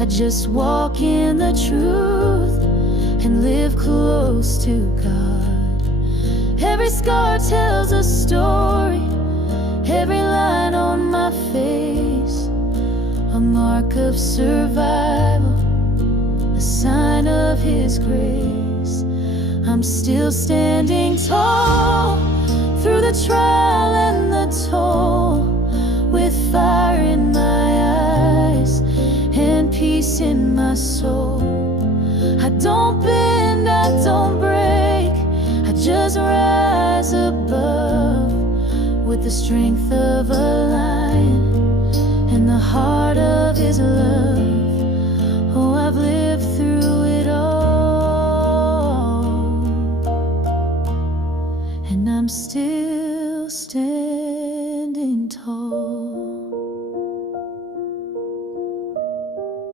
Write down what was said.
I just walk in the truth and live close to God. Every scar tells a story, every line on my face a mark of survival, a sign of His grace. I'm still standing tall through the trial and the toll, with fire in my eyes and peace in my soul. I don't bend, I don't break, I just rise above with the strength of a lion and the heart of His love.